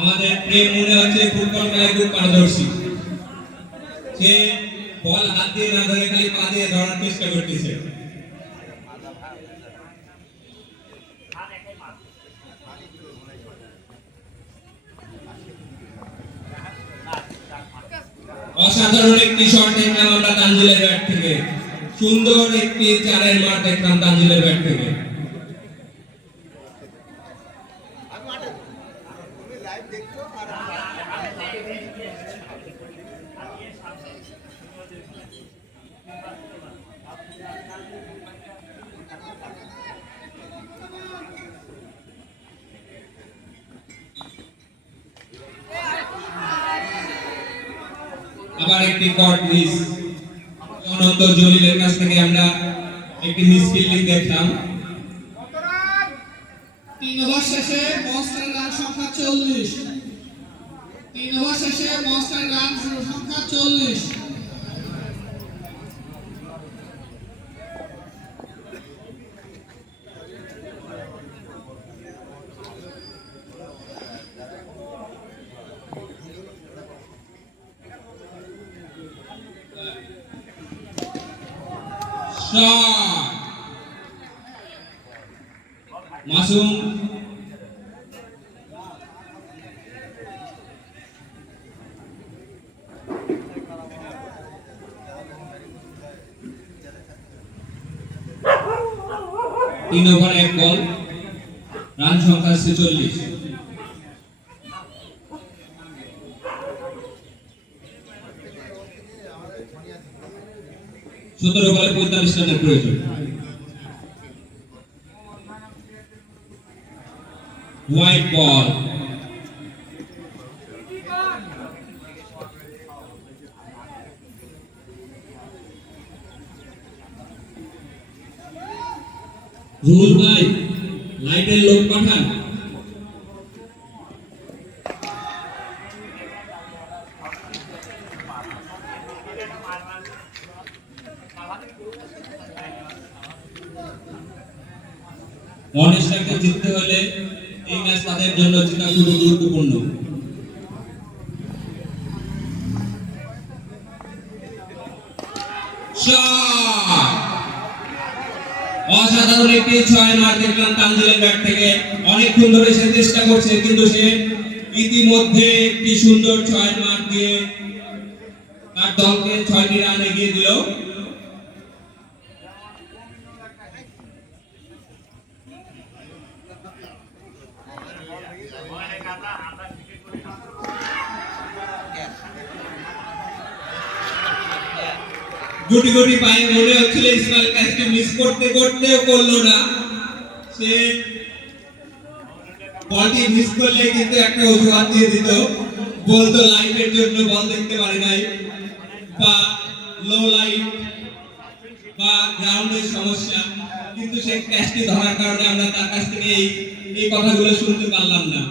আমাদের প্রেম মনে হচ্ছে ফুটবল খেলায় খুব পারদর্শী। সে বল হাত দিয়ে না ধরে খালি পা দিয়ে ধরার চেষ্টা করতেছে। অসাধারণ একটি শট দেখলাম আমরা তানজিলের ব্যাট থেকে। সুন্দর একটি চারের মার দেখলাম তানজিলের ব্যাট থেকে। আবার একটি কট মিস অনন্ত জলিলের কাছ থেকে আমরা একটি মিস ফিল্ডিং দেখলাম। 3 ওভার শেষে মনস্টার রান সংখ্যা 40। 3 ওভার শেষে মনস্টার রান সংখ্যা 40। মাসুম তিন ওভার 1 বল, রান সংখ্যা 46। 17 বলে 45 রানের প্রয়োজন। হোয়াইট বল, রুল ভাই লাইটের লোক পাঠান। মনিস্টারকে জিততে হলে এই ম্যাচ তাদের জন্য জেতা খুবই গুরুত্বপূর্ণ। অসাধারণ একটি 6 মার দেখলাম তানজিলের ব্যাট থেকে। অনেকক্ষণ ধরে সে চেষ্টা করছে, কিন্তু সে ইতিমধ্যে একটি সুন্দর 6 মার দিয়ে তার দলকে 6টি রান এগিয়ে দিল। গুটি গুটি পায়ে মনে হচ্ছিল ইসমাইল ক্যাচকে মিস করতে করতেও করলো না। সে বলটি মিস করলে কিন্তু একটা অজুহাত দিয়ে দিত, বলতো লাইটের জন্য বল দেখতে পারি নাই, বা লো লাইট, বা গ্রাউন্ডের সমস্যা। কিন্তু সে ক্যাচটি ধরার কারণে আমরা তার কাছ থেকে এই কথাগুলো শুনতে পারলাম না।